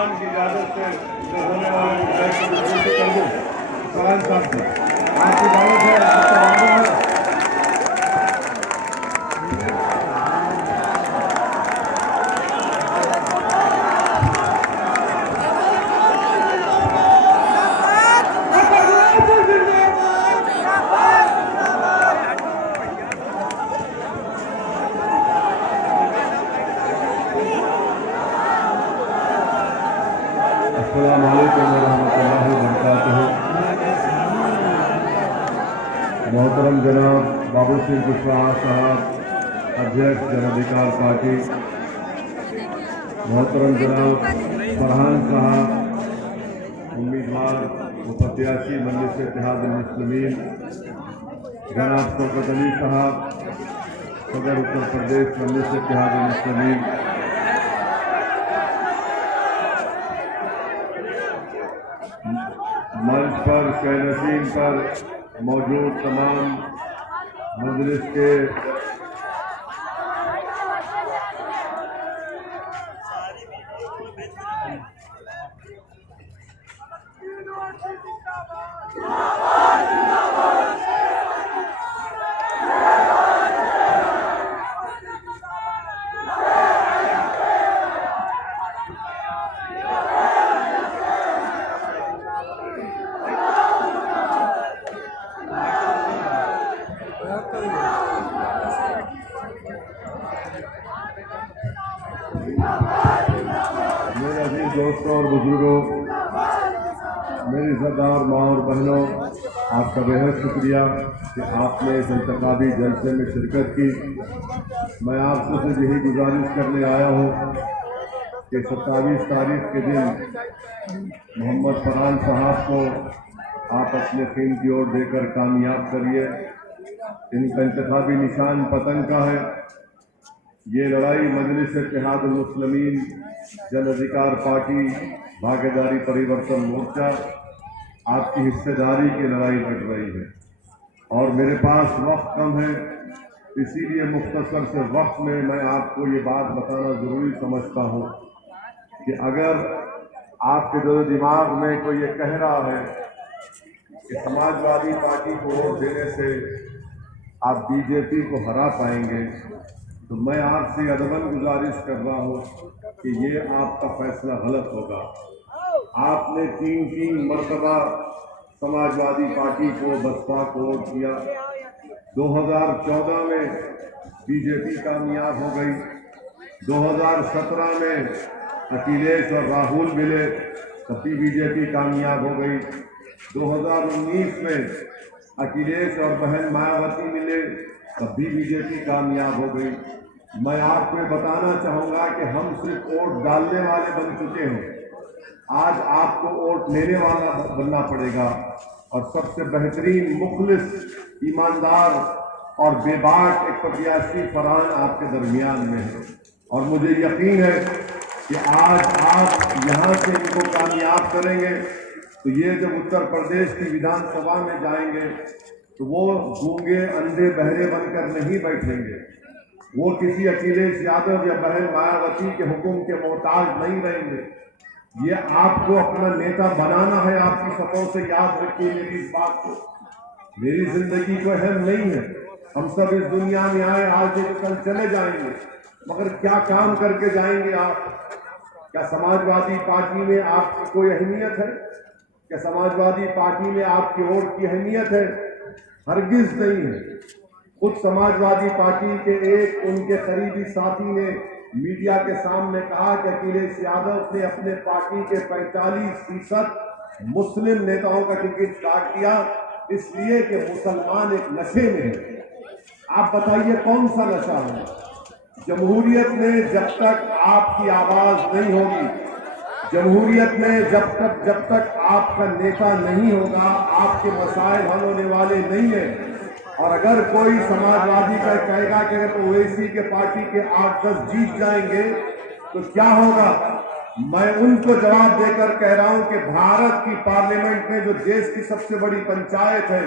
फरहान की इजाजत से जो होने वाले कर दूँ फरहान साहब से आपकी इजाजत है, आपका वादा है। अस्सलाम वालेकुम रहमतुल्लाहि व बरकातुहू। मोहतरम जनाब बाबू सिंह कुशवाहा साहब, अध्यक्ष जन अधिकार पार्टी, मोहतरम जनाब फरहान साहब, उम्मीदवार व प्रत्याशी मजलिस इत्तेहाद मुस्लिमीन, जनाब शौकत अली साहब, सदर उत्तर प्रदेश मजलिस इत्तेहाद मुस्लिमीन, मंच पर शहनशीन पर मौजूद तमाम मजलिस के मेरे अजीज दोस्तों और बुजुर्गों, मेरी सरदार माँ और बहनों, आपका बेहद शुक्रिया कि आपने इस इंतखाबी जलसे में शिरकत की। मैं आपसे सिर्फ यही गुजारिश करने आया हूँ कि 27 तारीख के दिन मोहम्मद फरहान साहब को आप अपने टीम की ओर देकर कामयाब करिए। इनका इंतखाबी निशान पतंग का है। ये लड़ाई मजलिस इत्तेहाद मुस्लिमीन, जन अधिकार पार्टी, भागीदारी परिवर्तन मोर्चा, आपकी हिस्सेदारी की लड़ाई लड़ रही है और मेरे पास वक्त कम है, इसीलिए मुख्तसर से वक्त में मैं आपको ये बात बताना ज़रूरी समझता हूँ कि अगर आपके दिमाग में कोई ये कह रहा है कि समाजवादी पार्टी को वोट देने से आप बीजेपी को हरा पाएंगे, तो मैं आपसे अदबन गुजारिश कर रहा हूँ कि ये आपका फैसला गलत होगा। आपने तीन मरतबा समाजवादी पार्टी को, बसपा को वोट किया। 2014 में बीजेपी कामयाब हो गई, 2017 में अखिलेश और राहुल मिले तब भी बीजेपी कामयाब हो गई, 2019 में अखिलेश और बहन मायावती मिले तब भी बीजेपी कामयाब हो गई। मैं आपको बताना चाहूँगा कि हम सिर्फ वोट डालने वाले बन चुके हैं, आज आपको वोट लेने वाला बनना पड़ेगा और सबसे बेहतरीन, मुखलिस, ईमानदार और बेबाक एक प्रत्याशी फरहान आपके दरमियान में है और मुझे यकीन है कि आज आप यहाँ से इनको कामयाब करेंगे तो ये जब उत्तर प्रदेश की विधानसभा में जाएंगे तो वो गूंगे, अंधे, बहरे बनकर नहीं बैठेंगे। वो किसी अखिलेश यादव या बहन मायावती के हुक्म के मोहताज नहीं रहेंगे। ये आपको अपना नेता बनाना है। आपकी सपों से याद रखिए मेरी इस बात को। मेरी जिंदगी कोई अहम नहीं है। हम सब इस दुनिया में आए, आज एक कल चले जाएंगे, मगर क्या काम करके जाएंगे आप? क्या समाजवादी पार्टी में आपकी कोई अहमियत है? क्या समाजवादी पार्टी में आपकी वोट की अहमियत है? हरगिज नहीं है। खुद समाजवादी पार्टी के एक उनके करीबी साथी ने मीडिया के सामने कहा कि अखिलेश यादव ने अपने पार्टी के 45% मुस्लिम नेताओं का टिकट काट दिया इसलिए कि मुसलमान एक नशे में है। आप बताइए कौन सा नशा है? जमहूरियत में जब तक आपकी आवाज नहीं होगी, जमहूरियत में जब तक आपका नेता नहीं होगा, आपके मसाइल हल होने वाले नहीं है। और अगर कोई समाजवादी का कहेगा कि अगर ओवैसी के पार्टी के 8-10 जीत जाएंगे तो क्या होगा, मैं उनको जवाब देकर कह रहा हूं कि भारत की पार्लियामेंट में जो देश की सबसे बड़ी पंचायत है,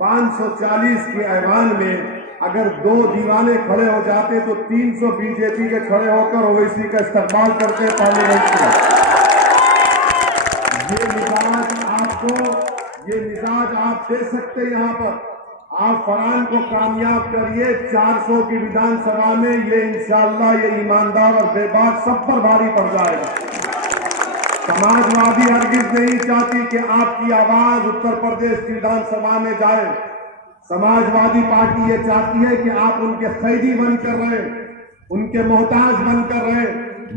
540 के ऐवान में अगर 2 दीवाने खड़े हो जाते तो 300 बीजेपी के खड़े होकर ओवैसी का इस्तेमाल करते पार्लियामेंट में। आप दे सकते हैं यहाँ पर, आप फरहान को कामयाब करिए 400 की विधानसभा में, ये इंशाअल्लाह ये ईमानदार और बेबाक सब पर भारी पड़ जाएगा। समाजवादी हरगिज नहीं चाहती कि आपकी आवाज उत्तर प्रदेश की विधानसभा में जाए। समाजवादी पार्टी ये चाहती है कि आप उनके कैदी बनकर रहे, उनके मोहताज बनकर रहे,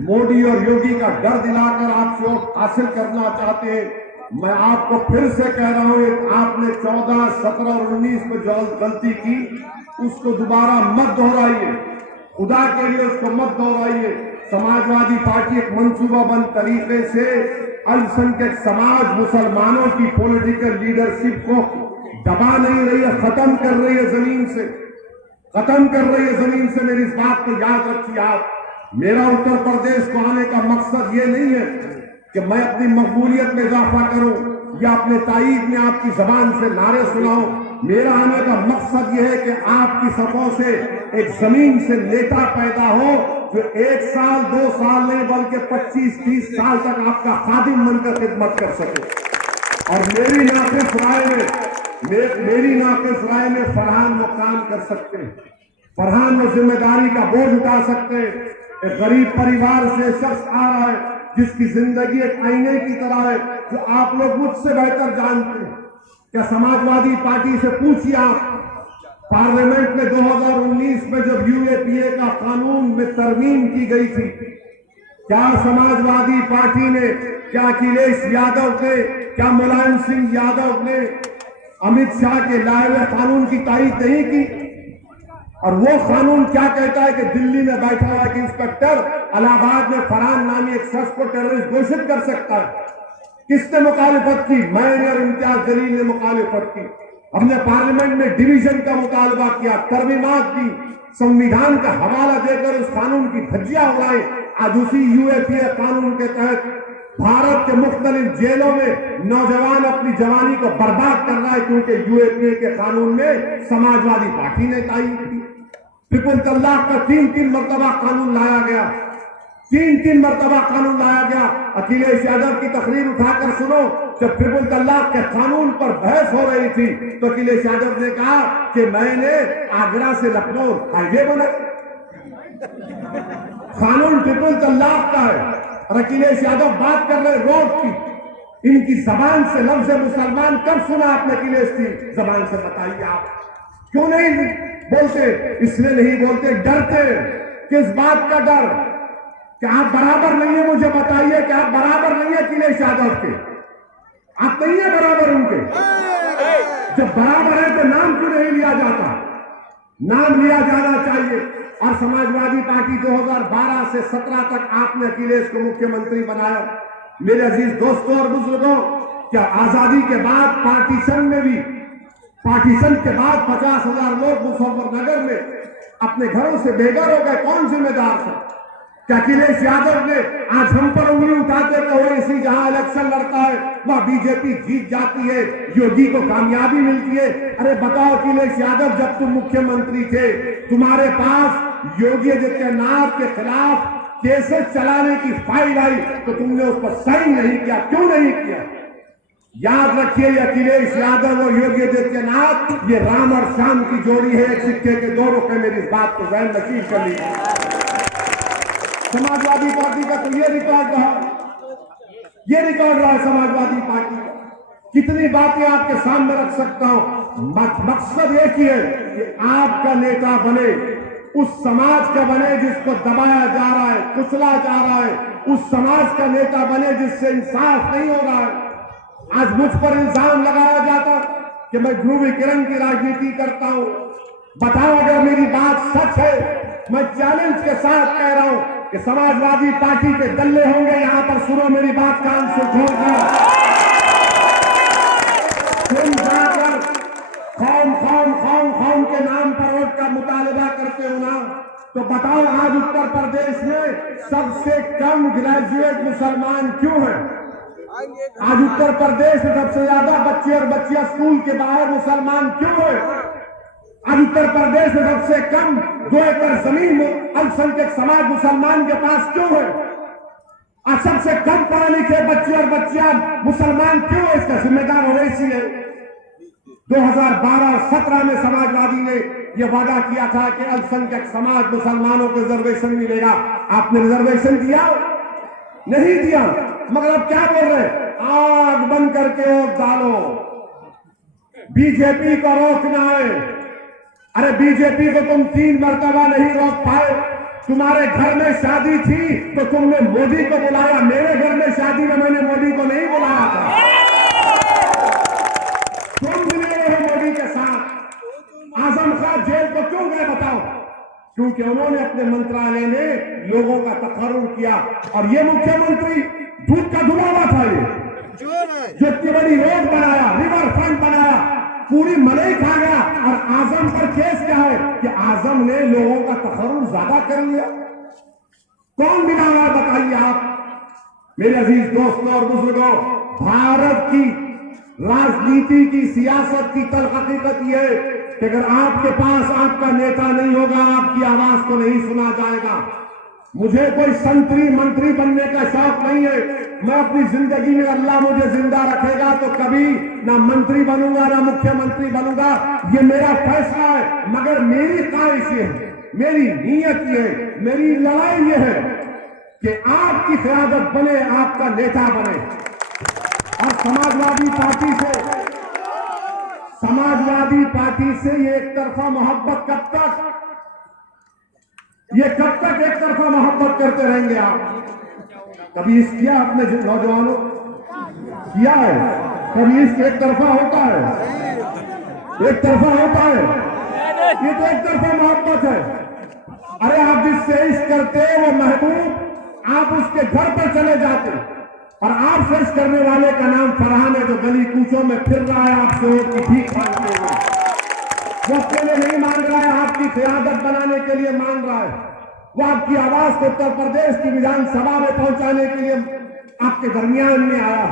मोदी और योगी का डर दिलाकर आपसे वोट हासिल करना चाहते हैं। मैं आपको फिर से कह रहा हूं, आपने 14, 17 और 19 में जो गलती की उसको दोबारा मत दोहराइए, खुदा के लिए उसको मत दोहराइए। समाजवादी पार्टी एक मंसूबाबंद तरीके से अल्पसंख्यक समाज, मुसलमानों की पॉलिटिकल लीडरशिप को दबा नहीं रही है, खत्म कर रही है जमीन से, खत्म कर रही है जमीन से। मेरी इस बात को याद रखिए आप। मेरा उत्तर प्रदेश को आने का मकसद ये नहीं है कि मैं अपनी मकबूलियत में इजाफा करूं या अपने ताईद में आपकी जबान से नारे सुनाऊं। मेरा आने का मकसद यह है कि आपकी सफों से एक जमीन से नेता पैदा हो जो 1 साल 2 साल नहीं बल्कि 25-30 साल तक आपका खादिम बनकर खिदमत कर सके। और मेरी नाकिस राय में फरहान वो काम कर सकते हैं, फरहान वो जिम्मेदारी का बोझ उठा सकते हैं। एक गरीब परिवार से शख्स आ रहा है जिसकी जिंदगी एक आईने की तरह है, जो आप लोग मुझसे बेहतर जानते हैं। क्या समाजवादी पार्टी से पूछिए आप, पार्लियामेंट में 2019 में जब यूएपीए का कानून में तरमीम की गई थी, क्या समाजवादी पार्टी ने, क्या अखिलेश यादव ने, क्या मुलायम सिंह यादव ने अमित शाह के लाए हुए कानून की तारीफ नहीं की? और वो कानून क्या कहता है कि दिल्ली में बैठा हुआ कि इंस्पेक्टर इलाहाबाद में फरहान नामी एक शख्स को टेररिस्ट घोषित कर सकता है। किसने मुखालिफत की? मैंने और इम्तियाज जलील ने मुखालिफत की। हमने पार्लियामेंट में डिवीजन का मुतालबा किया, तरमीमात की, संविधान का हवाला देकर उस कानून की धज्जियां उड़ाई। आज उसी यूएपीए कानून के तहत भारत के मुख्तलिफ जेलों में नौजवान अपनी जवानी को बर्बाद कर रहा है, क्योंकि यूएपीए के कानून में समाजवादी पार्टी ने तायीद की। ट्रिपल तलाक का 3-3 मरतबा कानून लाया गया, 3-3 मरतबा कानून लाया गया। अखिलेश यादव की तकरीर उठाकर सुनो, जब ट्रिपल तलाक के कानून पर बहस हो रही थी तो अखिलेश यादव ने कहा कि मैंने आगरा से लखनऊ हाईवे बना, कानून ट्रिपल तलाक का है। और अखिलेश यादव बात कर रहे रोड की। इनकी जबान से लफ्ज मुसलमान कब सुना आपने अखिलेश की जबान से? बताइए आप क्यों नहीं बोलते? इसलिए नहीं बोलते, डरते। किस बात का डर? कि आप बराबर नहीं है। मुझे बताइए कि आप बराबर नहीं है अखिलेश यादव के? आप नहीं है बराबर उनके। जब बराबर है तो नाम क्यों नहीं लिया जाता? नाम लिया जाना चाहिए। और समाजवादी पार्टी 2012 से 17 तक आपने अखिलेश को मुख्यमंत्री बनाया। मेरे अजीज दोस्तों और बुजुर्गों, क्या आजादी के बाद पार्टीशन के बाद 50,000 लोग मुजफ्फरनगर में अपने घरों से बेघर हो गए? कौन जिम्मेदार था? क्या अखिलेश यादव ने आज हम पर उंगली उठाते कि ओवैसी जहां इलेक्शन लड़ता है वहां बीजेपी जीत जाती है, योगी को कामयाबी मिलती है? अरे बताओ अखिलेश यादव, जब तुम मुख्यमंत्री थे तुम्हारे पास योगी आदित्यनाथ के खिलाफ केसेस चलाने की फाइल आई तो तुमने उस पर साइन नहीं किया। क्यों नहीं किया? याद रखिए, अखिलेश यादव और योगी आदित्यनाथ ये राम और श्याम की जोड़ी है, एक सिक्के के 2 रुपए। मेरी इस बात को जहन नशीब कर लीजिए। समाजवादी पार्टी का तो ये रिकॉर्ड रहा है समाजवादी पार्टी का। कितनी बातें आपके सामने रख सकता हूं। मकसद एक ही है कि आपका नेता बने, उस समाज का बने जिसको दबाया जा रहा है, कुचला जा रहा है, उस समाज का नेता बने जिससे इंसाफ नहीं हो रहा है। आज मुझ पर इल्जाम लगाया जाता कि मैं ध्रुवीकरण की राजनीति करता हूं। बताओ, अगर मेरी बात सच है, मैं चैलेंज के साथ कह रहा हूं कि समाजवादी पार्टी के दल्ले होंगे यहां पर। सुनो मेरी बात कान से खोलकर, तुम जाकर कौम के नाम पर वोट का मुतालबा करते हो ना, तो बताओ आज उत्तर प्रदेश में सबसे कम ग्रेजुएट मुसलमान क्यों है? आज उत्तर प्रदेश में सबसे ज्यादा बच्चे और बच्चियां स्कूल के बाहर मुसलमान क्यों है? आज उत्तर प्रदेश में सबसे कम 2 एकड़ जमीन अल्पसंख्यक समाज मुसलमान के पास क्यों है? आज सबसे कम पढ़े लिखे बच्चे और बच्चियां मुसलमान क्यों है? इसका जिम्मेदार ओवैसी है। 2012 और 17 में समाजवादी ने यह वादा किया था कि अल्पसंख्यक समाज मुसलमानों को रिजर्वेशन मिलेगा। आपने रिजर्वेशन दिया? नहीं दिया। मगर अब क्या बोल रहे हैं? आग बंद करके वोट डालो, बीजेपी को रोकना है। अरे बीजेपी को तुम 3 मरतबा नहीं रोक पाए। तुम्हारे घर में शादी थी तो तुमने मोदी को बुलाया, मेरे घर में शादी में मैंने मोदी को नहीं बुलाया था। तुम मिले रहे मोदी के साथ। आजम खान जेल को क्यों गए बताओ? क्योंकि उन्होंने अपने मंत्रालय में लोगों का तकर्रुर किया। और ये मुख्यमंत्री दूध का धुआं था, ये जो इतनी बड़ी रोड बनाया, रिवर फ्रंट बनाया, पूरी मलाई खा गया। और आजम पर केस क्या है कि आजम ने लोगों का तकर्रुर ज्यादा कर लिया। कौन बिना बताइए आप। मेरे अजीज दोस्तों और बुजुर्गों, भारत की राजनीति की, सियासत की तल्ख हकीकत यह है कि अगर आपके पास आपका नेता नहीं होगा, आपकी आवाज को नहीं सुना जाएगा। मुझे कोई संतरी मंत्री बनने का शौक नहीं है। मैं अपनी जिंदगी में अल्लाह मुझे जिंदा रखेगा तो कभी ना मंत्री बनूंगा ना मुख्यमंत्री बनूंगा, ये मेरा फैसला है। मगर मेरी ख्वाहिश ये है, मेरी नीयत ये है, मेरी लड़ाई ये है कि आपकी क़यादत बने, आपका नेता बने। और समाजवादी पार्टी से ये एक तरफा मोहब्बत कब तक? ये कब तक एक तरफा मोहब्बत करते रहेंगे आप? कभी इस किया अपने नौजवानों? किया है? कभी इस एक तरफा होता है? एक तरफा होता है? ये तो एक तरफा मोहब्बत है। अरे आप जिससे इश्क करते वो महबूब, आप उसके घर पर चले जाते और आपसे इश्क करने वाले का नाम फरहान है, जो गली कूचों में फिर रहा है आपसे वोट की भीख मांगते हुए। वो आपके लिए नहीं मांग रहा है, आपकी क़यादत बनाने के लिए मांग रहा है। वो आपकी आवाज को उत्तर प्रदेश की विधानसभा में पहुंचाने के लिए आपके दरमियान में आया।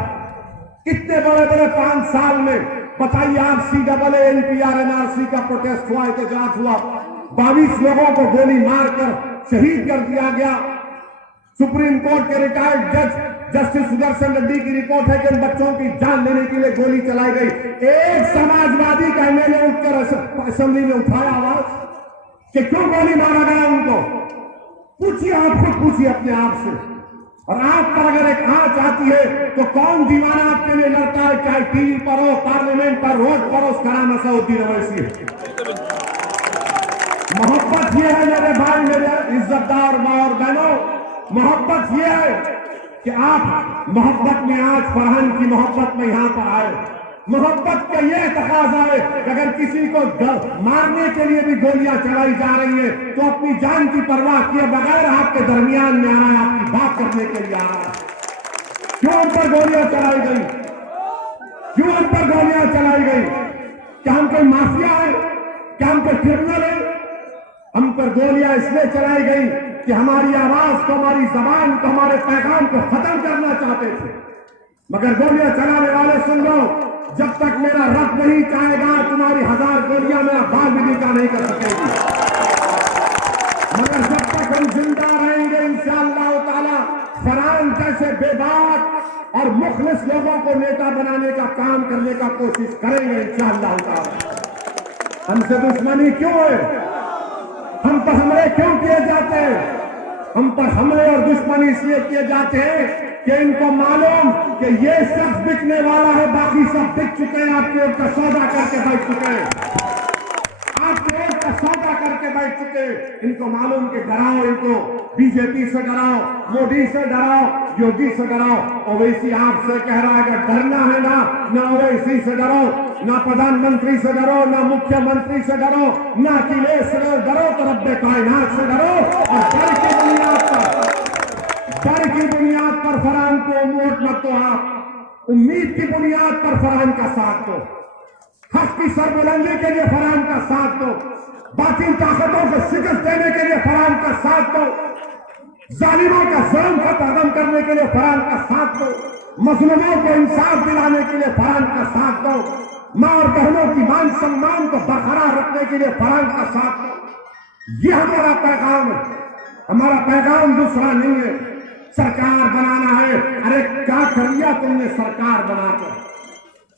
कितने बड़े बड़े 5 साल में बताइए आप, CAA NPR NRC का प्रोटेस्ट हुआ, एहतजाज हुआ, 22 लोगों को गोली मारकर शहीद कर दिया गया। सुप्रीम कोर्ट के रिटायर्ड जज जस्टिस सुदर्शन रेड्डी की रिपोर्ट है कि उन बच्चों की जान लेने के लिए गोली चलाई गई। एक समाजवादी का MLA उठकर असेंबली में उठाया आवाज कि क्यों गोली मारा गया उनको? पूछिए, आप खुद पूछिए अपने आप से। और आप पर अगर एक आंच आती है तो कौन दीवाना आपके लिए लड़ता है? चाहे टीवी पर हो, पार्लियामेंट पर, रोड पर हो, उसका नाम असदुद्दीन ओवैसी है। मोहब्बत ये है मेरे भाई, मेरे इज्जतदार माँ और बहनों, मोहब्बत ये है कि आप मोहब्बत में, आज फरहान की मोहब्बत में यहां पर आए। मोहब्बत का यह तकाजा है कि अगर किसी को मारने के लिए भी गोलियां चलाई जा रही है तो अपनी जान की परवाह किए बगैर आपके दरमियान में आ रहा है, आपकी बात करने के लिए आ रहा है। क्यों उन पर गोलियां चलाई गई? क्यों उन पर गोलियां चलाई गई? क्या हम कोई माफिया है? क्या हम कोई क्रिमिनल है? हम पर गोलियां इसलिए चलाई गई कि हमारी आवाज को, हमारी जबान को, हमारे पैगाम को खत्म करना चाहते थे। मगर गोलियां चलाने वाले सुन लो, जब तक मेरा रब नहीं चाहेगा तुम्हारी 1000 गोलियां मेरा बाल भी निकाल नहीं कर सकेगी। मगर जब तक हम जिंदा रहेंगे इंशाअल्लाह ताला फरहान जैसे बेबाक और मुखलिस लोगों को नेता बनाने का काम करने का कोशिश करेंगे इंशाअल्लाह ताला। हमसे दुश्मनी क्यों है? हम पर हमले क्यों किए जाते हैं? हम पर हमले और दुश्मनी इसलिए किए जाते हैं कि इनको मालूम कि ये शख्स बिकने वाला है, बाकी सब बिक चुके हैं, आपके वोट का सौदा करके बैठ चुके हैं, आपके वोट का सौदा करके बैठ चुके हैं। इनको मालूम कि डराओ इनको, बीजेपी से डराओ, मोदी से डराओ, योगी से डराओ। ओवैसी आपसे कह रहा है कि डरना है ना ओवैसी से डरो, ना प्रधानमंत्री से डरो, ना मुख्यमंत्री से डरो, ना अखिलेश से डरो, तो रब्बे कायनात से डरो। और डर की बुनियाद पर फरहान को वोट मत दो, आप उम्मीद की बुनियाद पर फरहान का साथ दो, हक की सरबुलंदी के लिए फरहान का साथ दो, बाकी ताकतों को शिकस्त देने के लिए फरहान का साथ दो, जालिमों का जुल्म खत्म करने के लिए फरहान का साथ दो, मजलूमों को इंसाफ दिलाने के लिए फरहान का साथ दो, मां और बहनों की मान सम्मान को बरकरार रखने के लिए फरहान का साथ दो। ये हमारा पैगाम है। हमारा पैगाम दूसरा नहीं है सरकार बनाना है। अरे क्या कर लिया तुमने सरकार बनाकर?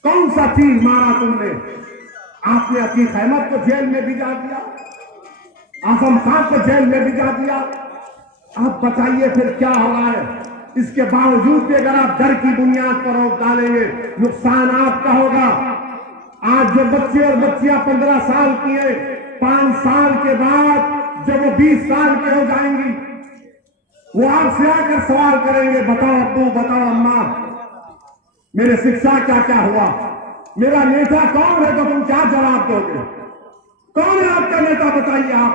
कौन सा तीर मारा तुमने? आपने अतीक अहमद को जेल में भिजा दिया, आजम खान को जेल में भिजा दिया। आप बताइए फिर क्या हो रहा है? इसके बावजूद भी अगर आप डर की बुनियाद पर रोक डालेंगे, नुकसान आपका होगा। आज जो बच्चे और बच्चियां 15 साल की हैं, 5 साल के बाद जब वो 20 साल के हो जाएंगी, वो आपसे आकर सवाल करेंगे, बताओ अब्बू, बताओ अम्मा, मेरे शिक्षा क्या क्या हुआ, मेरा नेता कौन है? तो तुम क्या जवाब दोगे? कौन है आपका नेता? बताइए आप,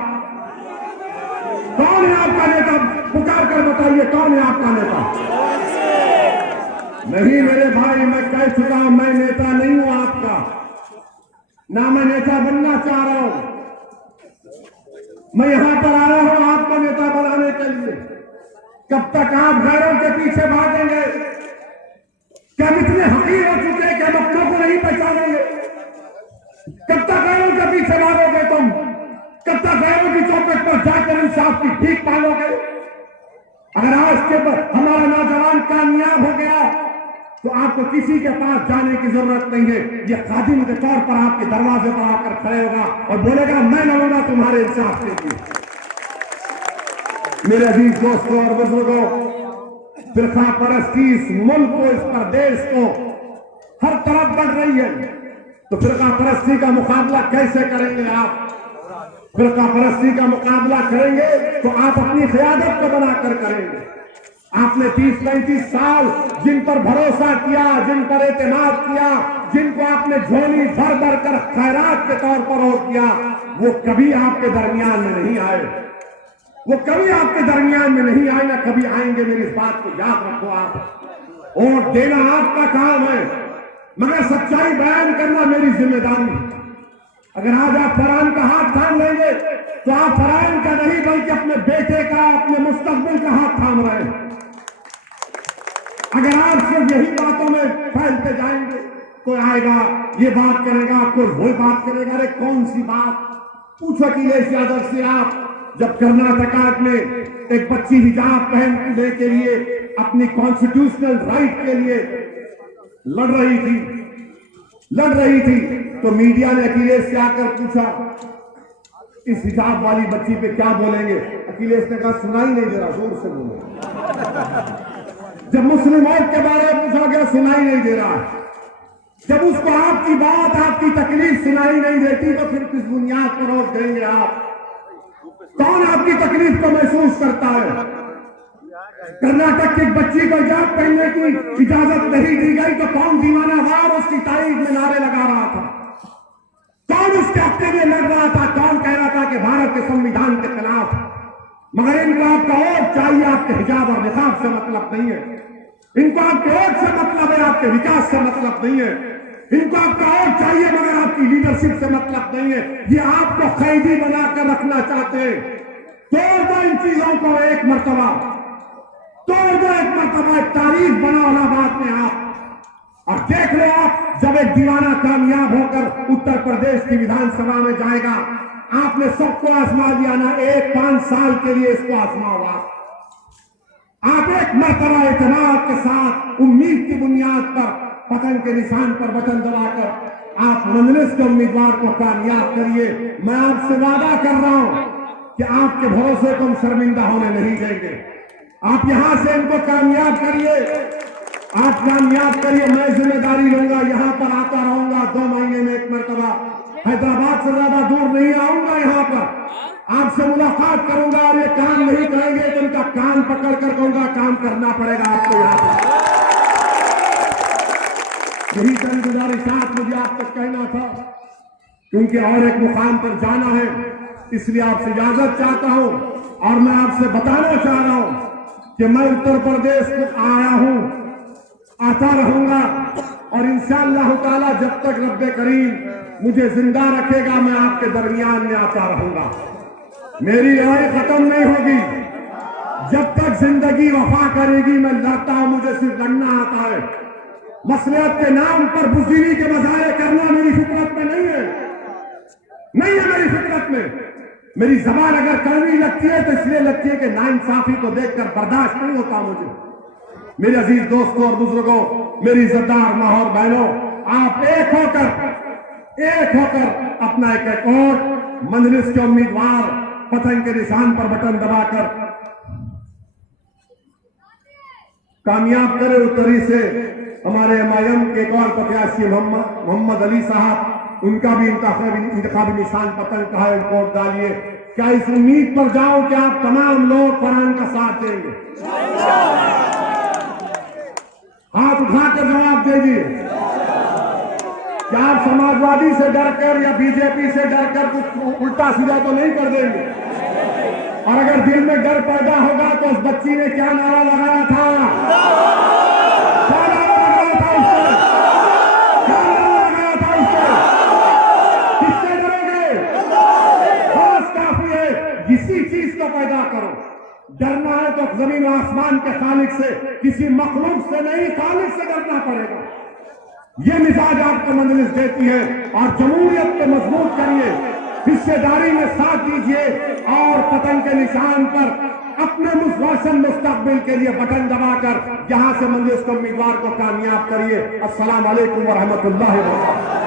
कौन है आपका नेता? पुकार कर बताइए, कौन है आपका नेता? नहीं मेरे भाई, मैं कह चुका हूं, मैं नेता नहीं हूं आपका, ना मैं नेता बनना चाह रहा हूं। मैं यहां पर आया हूं आपको नेता बनाने के लिए। कब तक आप गैरों के पीछे भागेंगे? क्या हम इतने हकीर हो चुके हैं कि हम अपनों को नहीं पहचानेंगे? कब तक गैरों के पीछे भागोगे तुम? कब तक गैरों की चौखट पर जाकर इंसाफ की भीख मांगोगे? अगर आज के हमारा नौजवान कामयाब हो गया तो आपको किसी के पास जाने की जरूरत नहीं है। ये खादिम के तौर पर आपके दरवाजे पर आकर खड़े होगा और बोलेगा, मैं लड़ूंगा तुम्हारे इंसाफ के लिए। मेरे अजीज दोस्तों और बुजुर्गों, फिरका परस्ती इस मुल्क को, इस प्रदेश को हर तरफ बढ़ रही है, तो फिरका परस्ती का मुकाबला कैसे करेंगे आप? फिरका परस्ती का मुकाबला करेंगे तो आप अपनी क़यादत को बनाकर करेंगे। आपने 30-35 साल जिन पर भरोसा किया, जिन पर एतमाद किया, जिनको आपने झोली भर भर कर खैरात के तौर पर वोट किया, वो कभी आपके दरमियान में नहीं आए, वो कभी आपके दरमियान में नहीं आए, ना कभी आएंगे। मेरी इस बात को याद रखो। आप वोट देना आपका काम है, मगर सच्चाई बयान करना मेरी जिम्मेदारी। अगर आज आप फरहान का हाथ थाम लेंगे तो आप फरहान का नहीं बल्कि अपने बेटे का, अपने मुस्तकबिल का हाथ थाम रहे हैं। अगर आप सिर्फ यही बातों में फैलते जाएंगे, कोई आएगा ये बात करेगा, कोई वो बात करेगा। अरे कौन सी बात? पूछो अखिलेश यादव से आप, जब कर्नाटक में एक बच्ची हिजाब पहनने के लिए, अपनी कॉन्स्टिट्यूशनल राइट के लिए लड़ रही थी, तो मीडिया ने अखिलेश से आकर पूछा, इस हिजाब वाली बच्ची पे क्या बोलेंगे? अखिलेश ने कहा, सुनाई नहीं दे रहा, जोर से बोलो। जब मुस्लिम मौत के बारे में पूछा गया, सुनाई नहीं दे रहा। जब उसको आपकी बात, आपकी तकलीफ सुनाई नहीं देती, तो फिर किस बुनियाद पर वोट देंगे आप? कौन आपकी तकलीफ को महसूस करता है? कर्नाटक की एक बच्ची को हिजाब पहनने की इजाजत नहीं दी गई तो कौन दीवानावार उसकी तारीफ में नारे लगा रहा था? कौन उसके हक में लड़ रहा था? कौन कह रहा था कि भारत के संविधान के खिलाफ? मगर इनको आपका वोट चाहिए, आपके हिजाब और निकाब से मतलब नहीं है। इनको आपके वोट से मतलब है, आपके विकास से मतलब नहीं है। इनको आपका वोट चाहिए मगर आपकी लीडरशिप से मतलब नहीं है। ये आपको कैदी बनाकर रखना चाहते हैं। तोड़ दो इन चीजों को एक मर्तबा, तोड़ दो एक मर्तबा, एक तारीफ बनाओ इलाहाबाद में आप, और देख लो आप, जब एक दीवाना कामयाब होकर उत्तर प्रदेश की विधानसभा में जाएगा, आपने सबको आजमा दिया ना, एक 5 साल के लिए इसको आजमाओ। आप एक मर्तबा एतमाद के साथ, उम्मीद की बुनियाद पर, पतन के निशान पर बटन दबाकर आप मंजलिस के उम्मीदवार को कामयाब करिए। मैं आपसे वादा कर रहा हूं कि आपके भरोसे को हम शर्मिंदा होने नहीं देंगे। आप यहां से इनको कामयाब करिए, आप कामयाब करिए। मैं जिम्मेदारी लूंगा, यहां पर आता रहूंगा 2 महीने में एक मर्तबा। हैदराबाद से ज्यादा दूर नहीं आऊंगा, यहां पर आपसे मुलाकात करूंगा। और ये काम नहीं करेंगे तो उनका कान पकड़कर कहूंगा, काम करना पड़ेगा आपको यहां पर। यही चंद गुजारिशात मुझे आप तक कहना था, क्योंकि और एक मुकाम पर जाना है, इसलिए आपसे इजाजत चाहता हूं। और मैं आपसे बताना चाह रहा हूं कि मैं उत्तर प्रदेश को आया हूं, आता रहूंगा, और इंशाअल्लाह ताला जब तक रब्बे करीम मुझे जिंदा रखेगा, मैं आपके दरमियान में आता रहूंगा। मेरी लड़ाई खत्म नहीं होगी जब तक जिंदगी वफा करेगी। मैं लड़ता हूं, मुझे सिर्फ लड़ना आता है। मसलियत के नाम पर बुज़दिली के मजारे करना मेरी फितरत में नहीं है, नहीं है मेरी फितरत में। मेरी जबान अगर कड़वी लगती है तो इसलिए लगती है कि नाइंसाफी को देखकर बर्दाश्त नहीं होता मुझे। मेरे अजीज दोस्तों और बुजुर्गों, मेरी इज्जतदार माँ और बहनों, आप एक होकर एक होकर अपना एक एक वोट मजलिस के उम्मीदवार पतंग के निशान पर बटन दबाकर कामयाब करे। उत्तरी से हमारे एमआईएम के एक और प्रत्याशी मोहम्मद अली साहब, उनका भी इंतखाबी निशान पतंग का है, वोट डालिए। क्या इस उम्मीद पर जाओ कि आप तमाम लोग कुरान का साथ देंगे? हाथ उठाकर जवाब दीजिए। क्या आप समाजवादी से डरकर या बीजेपी से डरकर कुछ उल्टा सीधा तो नहीं कर देंगे? और अगर दिल में डर पैदा होगा तो उस बच्ची ने क्या नारा लगाया था? क्या नारा लगाया था उसने? क्या नारा लगाया था उसने? किससे डरोगे? बस काफी है, इसी चीज को पैदा करो। डरना है तो जमीन और आसमान के खालिक से, किसी मखलूक से नहीं, खालिक से डरना पड़ेगा। ये मिजाज आपको मजलिस देती है। और जमहूरियत को मजबूत करिए, हिस्सेदारी में साथ दीजिए और पतंग के निशान पर अपने रोशन मुस्तकबिल के लिए बटन दबाकर यहां से मजलिस के उम्मीदवार को कामयाब करिए। अस्सलाम वालेकुम व रहमतुल्लाहि व बरकातहू।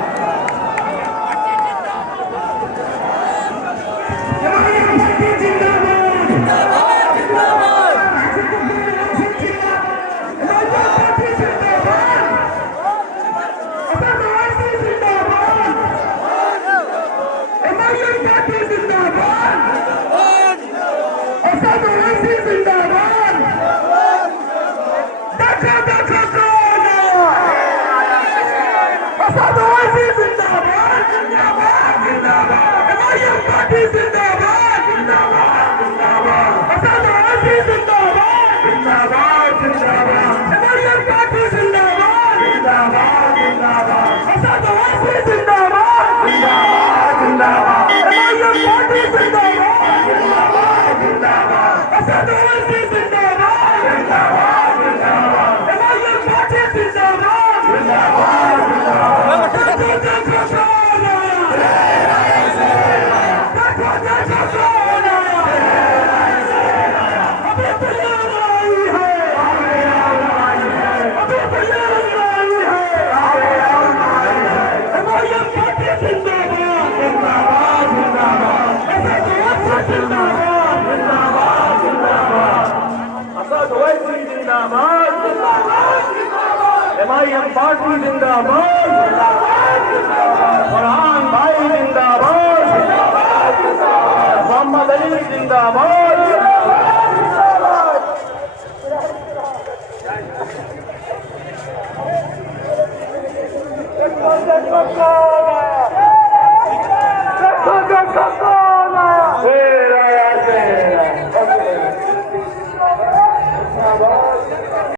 एमआईएम पार्टी जिंदाबाद, फरहान भाई जिंदाबाद, मोहम्मद अली जिंदाबाद।